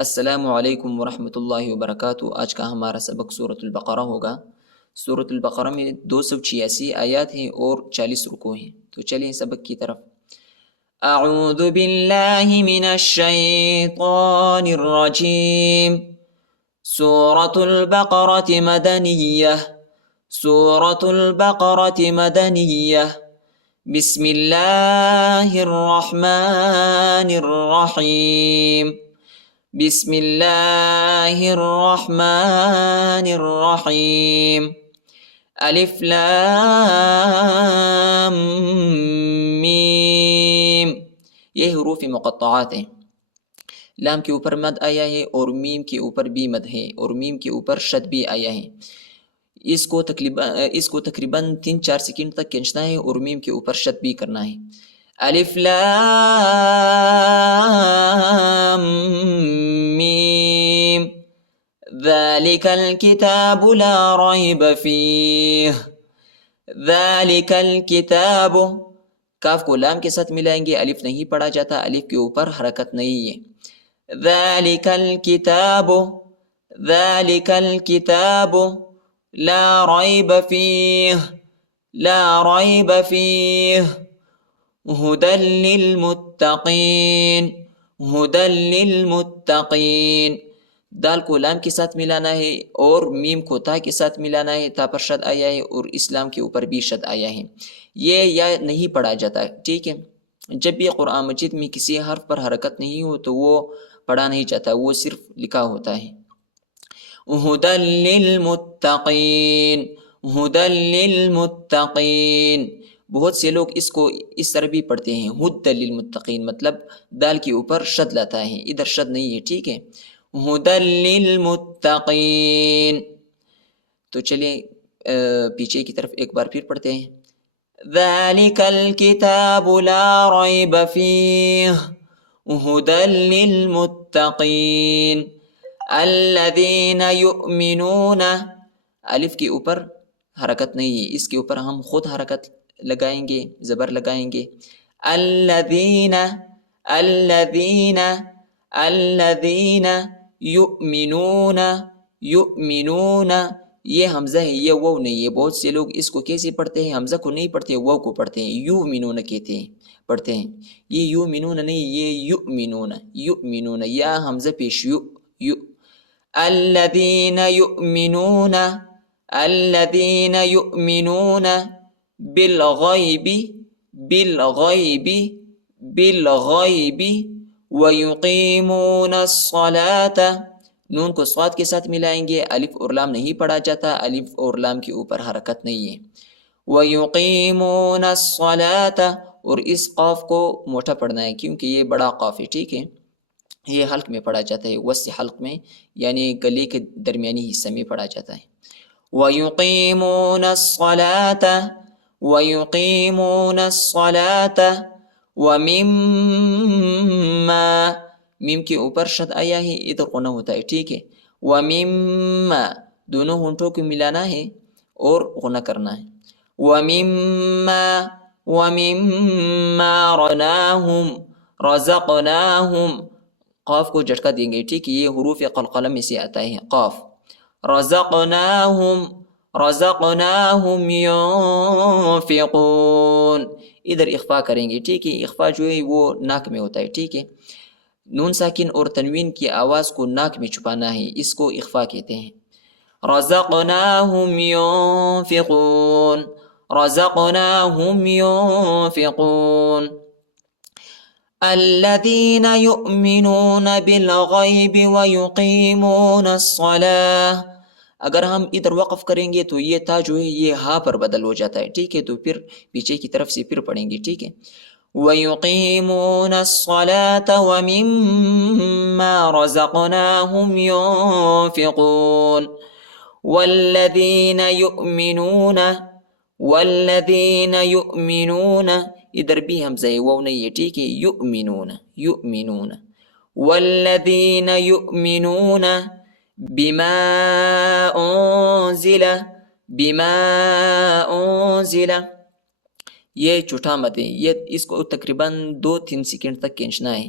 السلام علیکم ورحمۃ اللہ وبرکاتہ۔ آج کا ہمارا سبق سورۃ البقرہ ہوگا۔ سورۃ البقرہ میں 286 آیات ہیں اور 40 رکوع ہیں۔ تو چلیں سبق کی طرف۔ اعوذ باللہ من الشیطان الرجیم۔ سورۃ البقرہ مدنیہ۔ سورۃ البقرہ مدنیہ۔ بسم اللہ الرحمن الرحیم۔ بسم اللہ الرحمن الرحیم۔ الف لام میم۔ یہ حروف مقطعات ہیں۔ لام کے اوپر مد آیا ہے اور میم کے اوپر بھی مد ہے اور میم کے اوپر شد بھی آیا ہے۔ اس کو تقریباً 3-4 سیکنڈ تک کھینچنا ہے اور میم کے اوپر شد بھی کرنا ہے۔ الف لام میم۔ ذالک الکتاب لا ریب فیہ۔ ذالک الکتاب، کاف کو لام کے ساتھ ملائیں گے، الف نہیں پڑھا جاتا، الف کے اوپر حرکت نہیں ہے۔ ذالک الکتاب، ذالک الکتاب لا ریب فیہ، لا ریب فیہ۔ ہدی للمتقین، ہدی للمتقین۔ دال کو لام کے ساتھ ملانا ہے اور میم کو تا کے ساتھ ملانا ہے، تا پر شد آیا ہے اور اسلام کے اوپر بھی شد آیا ہے۔ یہ یا نہیں پڑھا جاتا، ٹھیک ہے۔ جب بھی قرآن مجید میں کسی حرف پر حرکت نہیں ہو تو وہ پڑھا نہیں جاتا، وہ صرف لکھا ہوتا ہے۔ ہدی للمتقین، ہدی للمتقین۔ بہت سے لوگ اس کو اس طرح بھی پڑھتے ہیں، ہدی للمتقین، مطلب دال کے اوپر شد لاتا ہے، ادھر شد نہیں ہے، ٹھیک ہے۔ ہدی للمتقین۔ تو چلیں پیچھے کی طرف ایک بار پھر پڑھتے ہیں۔ ذالک الکتاب لا ریب فیہ، ہدی للمتقین۔ الذین یؤمنون، الف کے اوپر حرکت نہیں ہے، اس کے اوپر ہم خود حرکت لگائیں گے، زبر لگائیں گے۔ الذین، الذین، الذین یؤمنون، یؤمنون۔ یہ حمزہ ہے، یہ واو نہیں ہے۔ بہت سے لوگ اس کو کیسے پڑھتے ہیں، حمزہ کو نہیں پڑھتے، واو کو پڑھتے ہیں، یؤمنون کہتے ہیں، پڑھتے ہیں۔ یہ یؤمنون نہیں، یہ یؤمنون، یؤمنون، یا حمزہ پیش، یؤ۔ الذین یؤمنون، الذین یؤمنون بالغیب، بالغیب، بالغیب، ویقیمون الصلاۃ۔ نون کو صاد کے ساتھ ملائیں گے، الف اور لام نہیں پڑھا جاتا، الف اور لام کے اوپر حرکت نہیں ہے۔ ویقیمون الصلاۃ، اور اس قاف کو موٹا پڑھنا ہے کیونکہ یہ بڑا قاف ہے، ٹھیک ہے۔ یہ حلق میں پڑھا جاتا ہے، وسط حلق میں، یعنی گلے کے درمیانی حصے میں پڑھا جاتا ہے۔ وَيُقِيمُونَ الصَّلَاةَ، وَيُقِيمُونَ الصَّلَاةَ، وَمِمَّا، میم کے اوپر شد آیا ہے، ادھر غنہ ہوتا ہے، ٹھیک ہے۔ وَمِمَّا، دونوں ہونٹوں کو ملانا ہے اور غنہ کرنا ہے۔ وَمِمَّا، وَمِمَّا رَزَقْنَاهُمْ، رَزَقْنَاهُمْ، قاف کو جھٹکا دیں گے، ٹھیک ہے، یہ حروف قلقلہ میں سے آتا ہے، قاف۔ رزقناہم، رزقناہم ینفقون، ادھر اخفا کریں گے، ٹھیک ہے۔ اخفا جو ہے وہ ناک میں ہوتا ہے، ٹھیک ہے۔ نون ساکن اور تنوین کی آواز کو ناک میں چھپانا ہے، اس کو اخفا کہتے ہیں۔ رزقناہم ینفقون، رزقناہم ینفقون۔ الذین یؤمنون بالغیب ویقیمون الصلاۃ، اگر ہم ادھر وقف کریں گے تو یہ تا جو ہے یہ ہا پر بدل ہو جاتا ہے، ٹھیک ہے۔ تو پھر پیچھے کی طرف سے پھر پڑھیں گے، ٹھیک ہے۔ وَيُقِيمُونَ الصَّلَاةَ وَمِمَّا رَزَقْنَاهُمْ يُنْفِقُونَ۔ وَالَّذِينَ يُؤْمِنُونَ، وَالَّذِينَ يُؤْمِنُونَ، ادھر بھی حمزہ ہے، واو نہیں ہے، ٹھیک ہے۔ یؤمنون، یؤمنون۔ وَالَّذِينَ يُؤْمِنُونَ بِمَا أُنزِلَ، بِمَا أُنزِلَ، یہ چھوٹا مد ہے، یہ اس کو تقریباً 2-3 سیکنڈ تک کھینچنا ہے،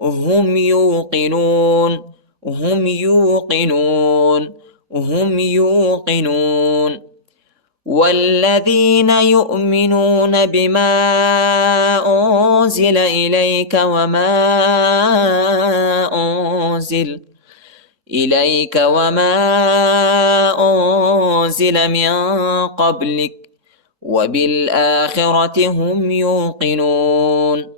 هم يوقنون، هم يوقنون، هم يوقنون. والذين يؤمنون بما أنزل إليك وما أنزل إليك وما أنزل من قبلك وبالآخرة هم يوقنون.